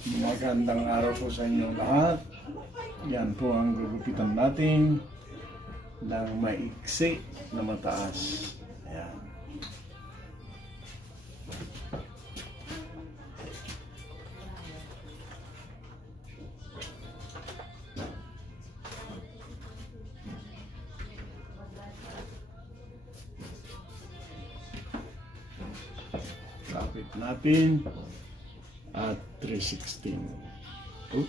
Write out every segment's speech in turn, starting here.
Magandang araw po sa inyo lahat. Yan po ang gugupitan natin ng maiksi na mataas. Ayan. Kapit natin at 316. Oh.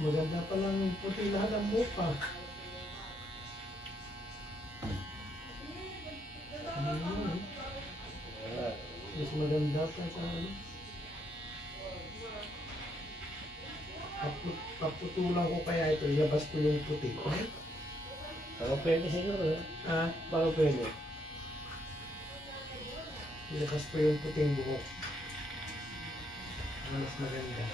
Maganda palang puti lahat ang buka. Mas maganda pa sa ano. Paputulan ko kaya ito, ilabas ko yung puti. Baka pwede siguro. Baka pwede. Ilabas ko yung puting buhok. Mas maganda.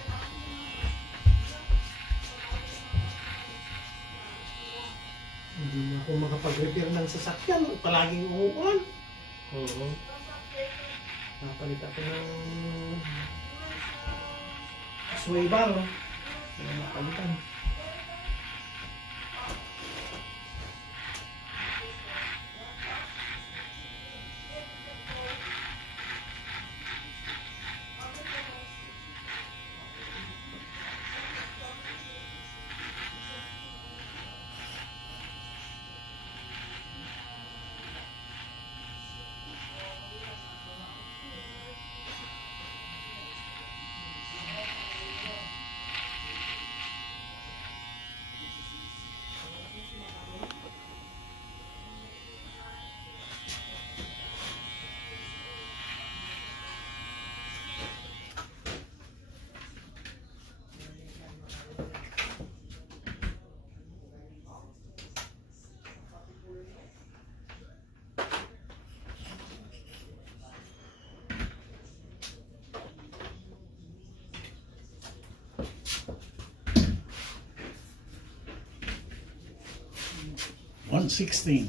Hindi na ako makapag-repair ng sasakyan. Palaging umuulan. Oo. Napalit ako ng sway bar. Hindi na napalitan. $116.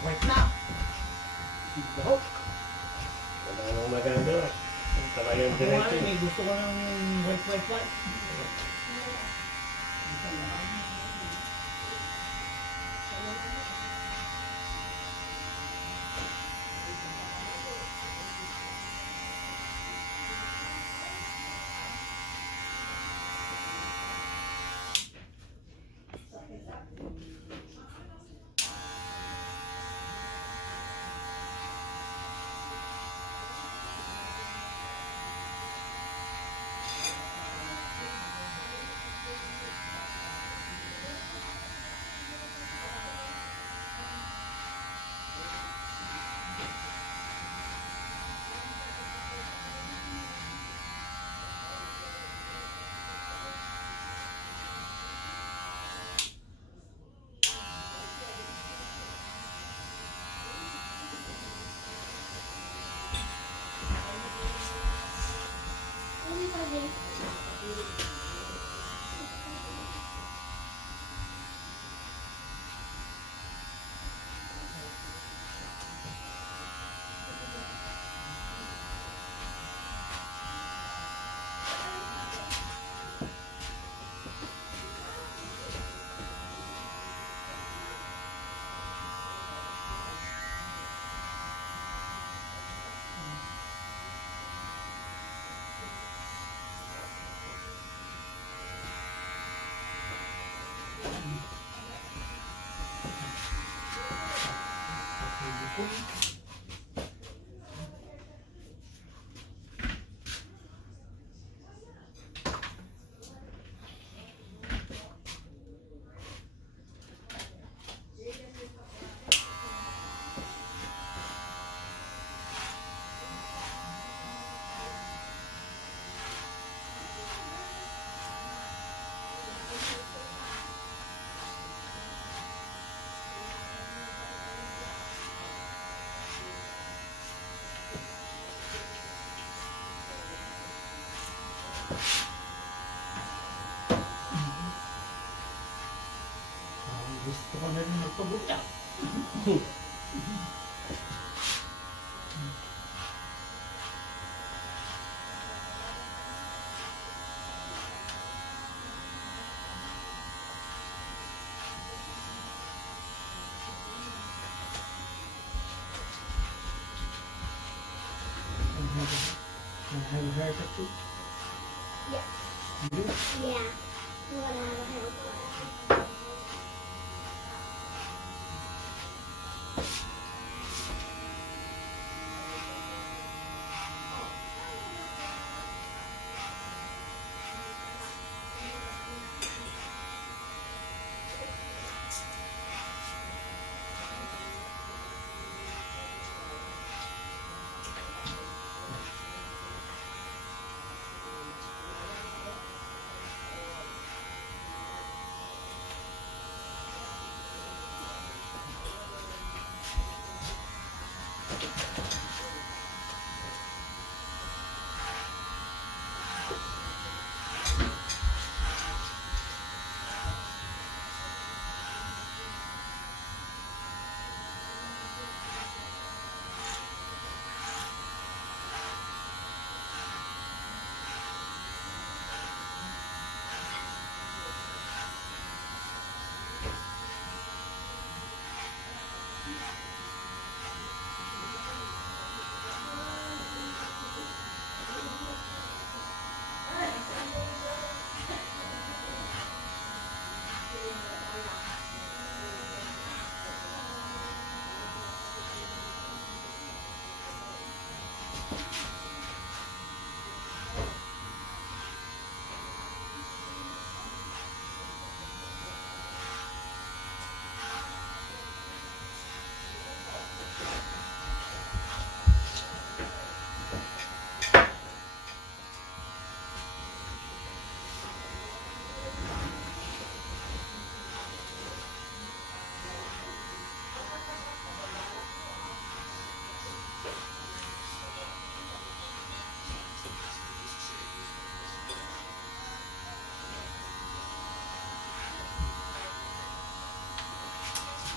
White na. Buhok. Wala nang magagawa. Talagang diretso. Gusto ko ng white. Gusto ko na rin magpabuta. Have a haircut too? Yes. You do? Yeah. I want to have a haircut.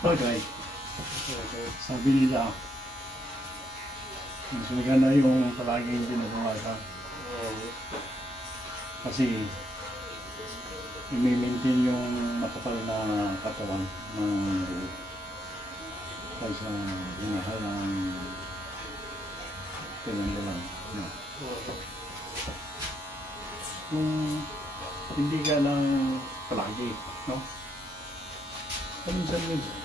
Bagay, sabi nila, mas maganda yung palaging ginagawa ka. Kasi i-maintain yung makapal na katawan ng buo. Kaysa inahal ng tingnan mo lang. No. Kung hindi ka lang palagi, no? Paminsan-minsan.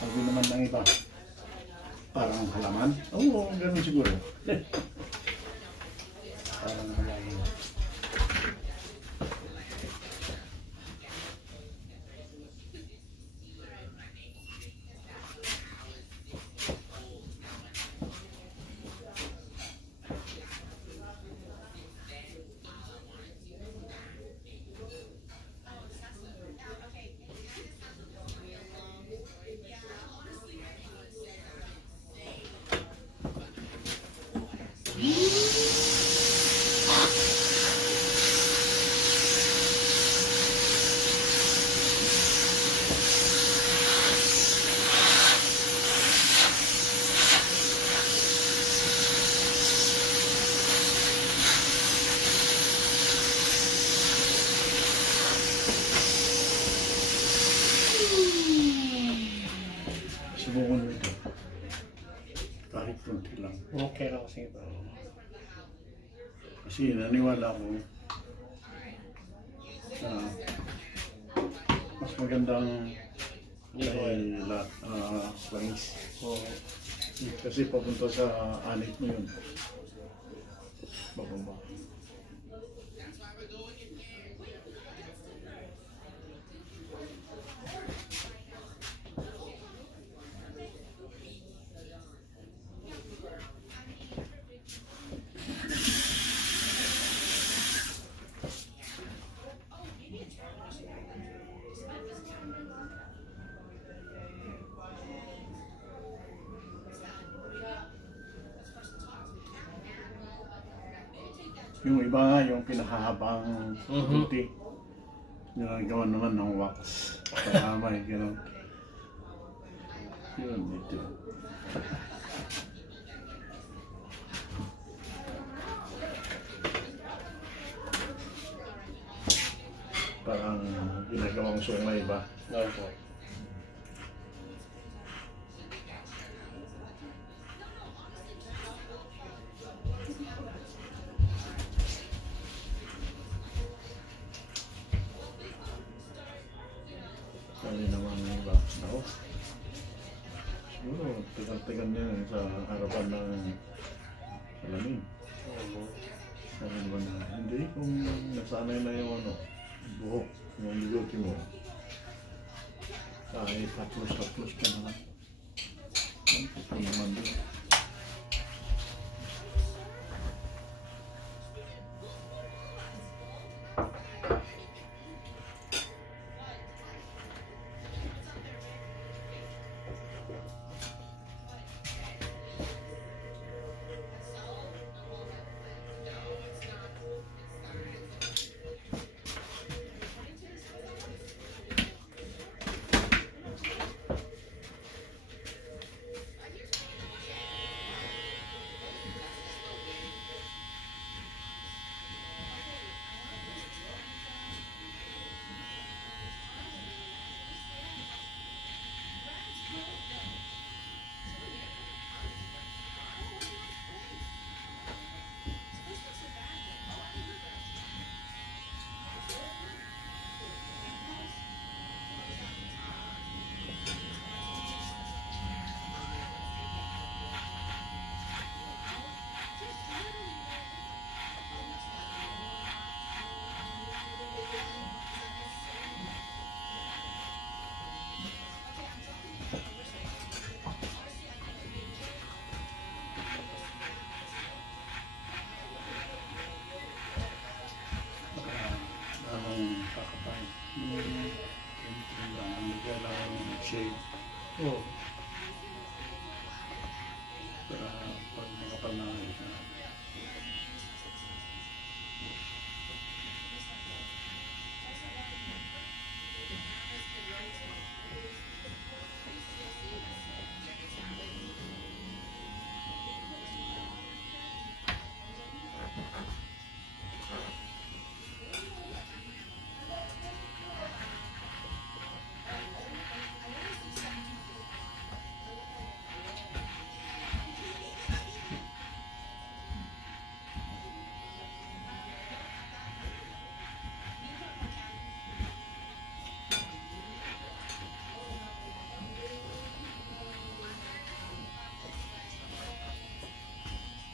Sabi naman ng iba, parang halaman. Oo, ganun siguro. Parang halaman. Subukan mo ito. Kahit konti lang. Okay lang kasi ito. Kasi naniwala ko na mas magandang langis. Oo. Kasi papunta sa anit mo yun. Bababa. Yung iba nga, yung pinakahabang Mhm. buti. Ginagawa naman ng wax. Tama eh, gano'n. Yun, ito. Parang ginagawang sungay ba? Opo. Kali naman yung iba. Ako. Siguro, tagal-tagal na yun sa harapan ng salamin. Opo. Sabi naman na, hindi, kung nasanay na yung ano, buhok, yung bigote mo, kahit haplos-haplos ka naman. Ito naman din. Anong kakapay? Kailangan shade Oo. para pag makapal na siya.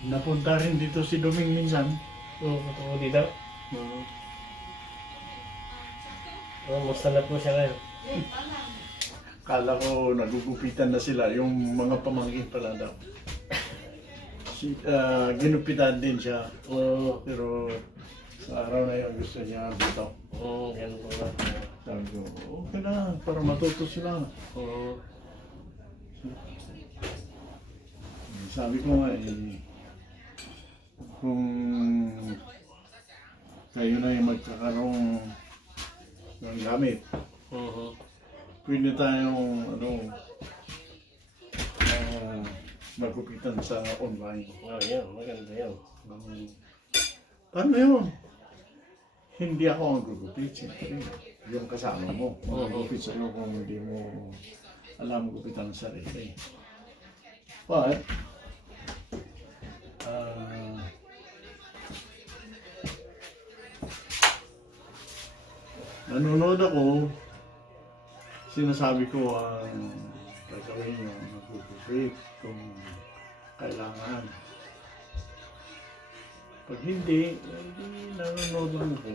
Napunta rin dito si Doming minsan. Oo, totoo dito. Oo, musta na po siya ngayon? Kala ko nagugupitan na sila, yung mga pamangkin pala daw. Ginupitan din siya, Oo. pero sa araw na yun gusto niya dito. Oo, ganun po ba? Sabi ko, okay na, para matuto sila. Oo. Sabi ko nga kung kayo na yung magkakaroon ng gamit, Oo. pwede tayong magupitan sa online. Oh, yan. Maganda yan. Paano yun? Hindi ako ang gugupit, siyempre. Yung kasama mo, magugupit sa'yo kung hindi mo alam gupitan sa sarili. But, nanonood ako, sinasabi ko ang gagawin yung magugupit kung kailangan. Pag hindi nanonood ako.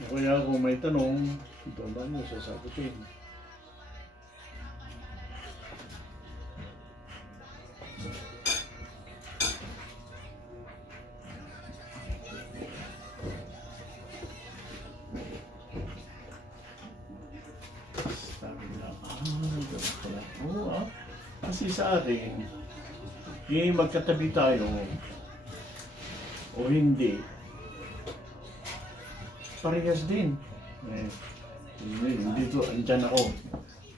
O kaya kung may tanong, doon lang nyo sasagutin. Sabi nila, ganun pala. Oo Kasi sa akin, magkatabi tayo o hindi, parehas din. Dito, andyan ako.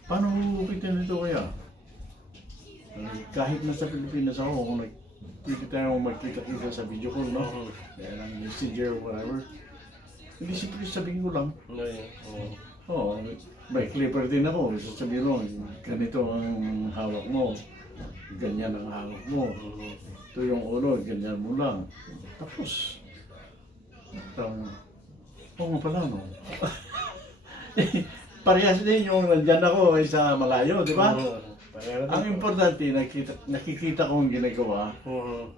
Paano gugupitin ito kaya? Kahit nasa Pilipinas ako, kung pwede tayong magkita-kita sa video call, no? Kaya lang messenger or whatever. Hindi simple sabihin ko lang. No, yun. Oo. Oo, may clever din ako. Sasabihin mo, ganito ang hawak mo. Ganyan ang hawak mo. Ito yung ulo, ganyan mo lang. Tapos, oo nga pala, no? Parehas din yung nandyan ako sa malayo, di ba? Pareho din. Ang importante, nakikita ko ang ginagawa, Oo.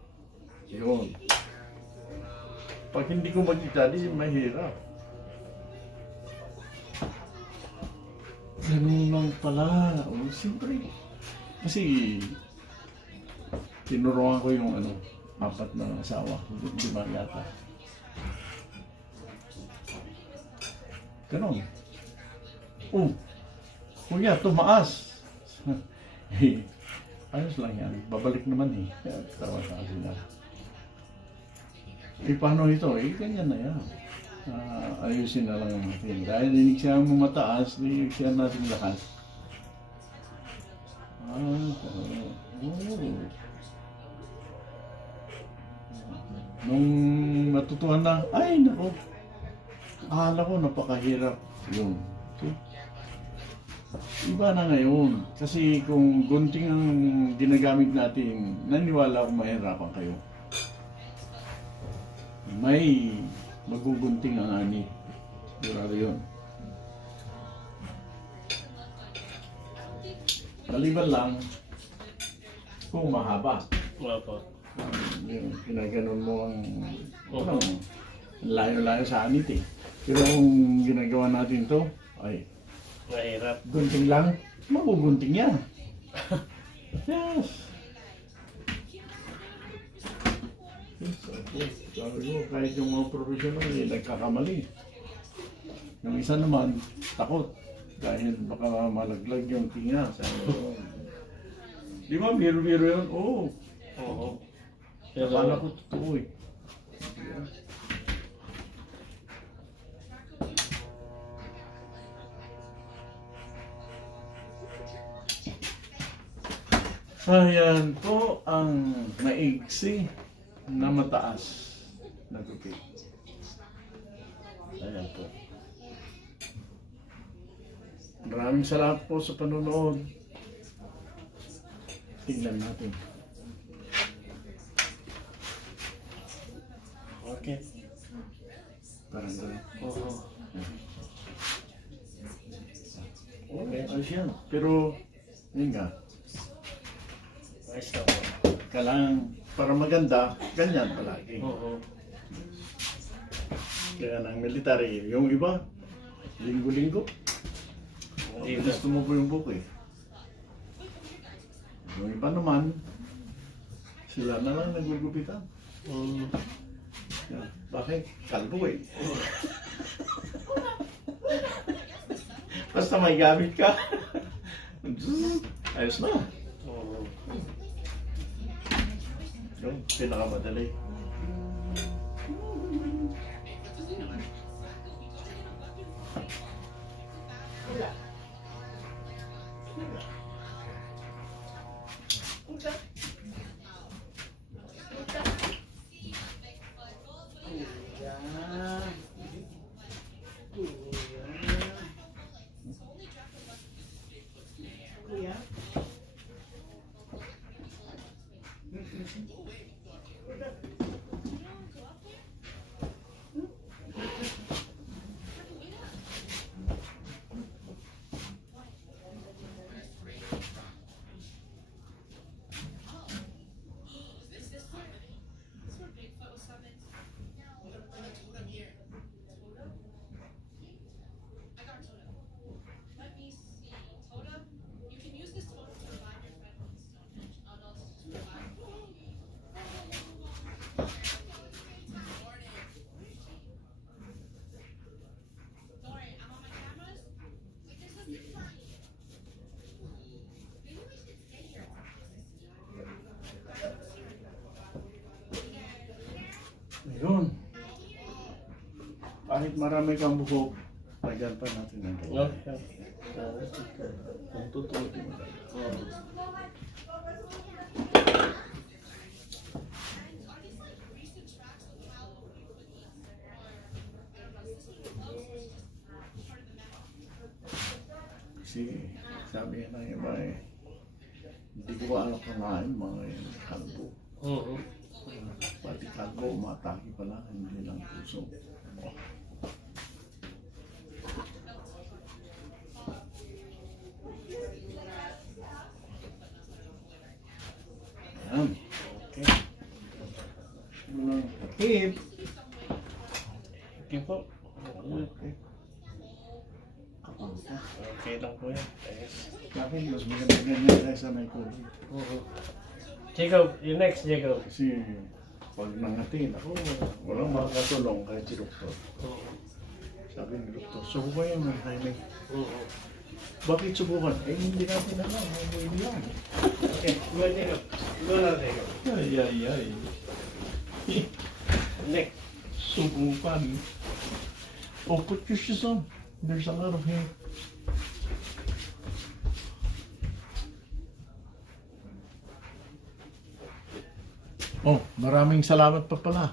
yun. Pag hindi ko makita, di mahirap. Ganun lang pala. O, siyempre. Kasi, tinuruan ko yung 4 na asawa. 5 yata. Ganun. Oh, kuya, tumaas. Ayos lang yan. Babalik naman eh. Kaya tawa sa sila. Paano ito? Ganyan na yan. Ayusin na lang natin. Dahil iniksahan mo mataas, iniksahan natin lakas. Nung natutuhan na, ay nako. Akala ko napakahirap. Yun. So, iba na ngayon. Kasi kung gunting ang ginagamit natin, naniwala akong mahirapan kayo. May magugunting ang ani. Sigurado yun. Maliban lang kung mahaba. Opo. Yung ginaganon mo ang layo-layo sa anit eh. Pero kung ginagawa natin to, ay Mahirap. gunting lang, magugunting yan. Yes. Sabi ko, kahit yung mga professional, nagkakamali. Yung isa naman, takot. Dahil baka malaglag yung tinga. Sabi ko, di ba, biro-biro yun? Oo. Oo. Akala ko totoo eh. Ayan po ang maigsi na mataas na gupit. Ayan po. Maraming salamat po sa panonood. Tingnan natin. Okay. Parang gano'n. Oo. Okay, ayos yan. Pero, yun nga. Ayos na po. Kailangan, para maganda, ganyan palagi. Oo. Kaya ng military, yung iba, linggo-linggo. Hindi na. Gusto mo po yung buko eh. Yung iba naman, sila na lang nagugupitan. Yan. Bakit? Kalbo eh. Basta may gamit ka. Ayos na. Oo. Yung pinakamadali. marami kang buhok, lagyan pa natin ng No? ganyan. Kung totoo, di mo. Kasi sabi ng iba eh, hindi ko alam kumain mga yung kalbo. Oo. Pati kalbo, umatake pala, hindi lang puso. Yan. Okay. Walang takip. Okay po. Okay. Kapal ka. Okay lang po yan. Yes. Bakit mas maganda ganyan kaysa may kulay? Oo. Jacob, you next, Jacob. Kasi pag nangatin ako, walang makakatulong kahit si doktor. Oo. Sabi ni doktor, subukan yan ng Jaime. Oo. Bakit subukan? Eh, hindi natin alam. Hindi yan. Okay, go Jacob. Go na, Jacob. Ay, ay, ay. Next. Subukan. Oh, put your shoes on. There's a lot of hair. Oh, maraming salamat pa pala.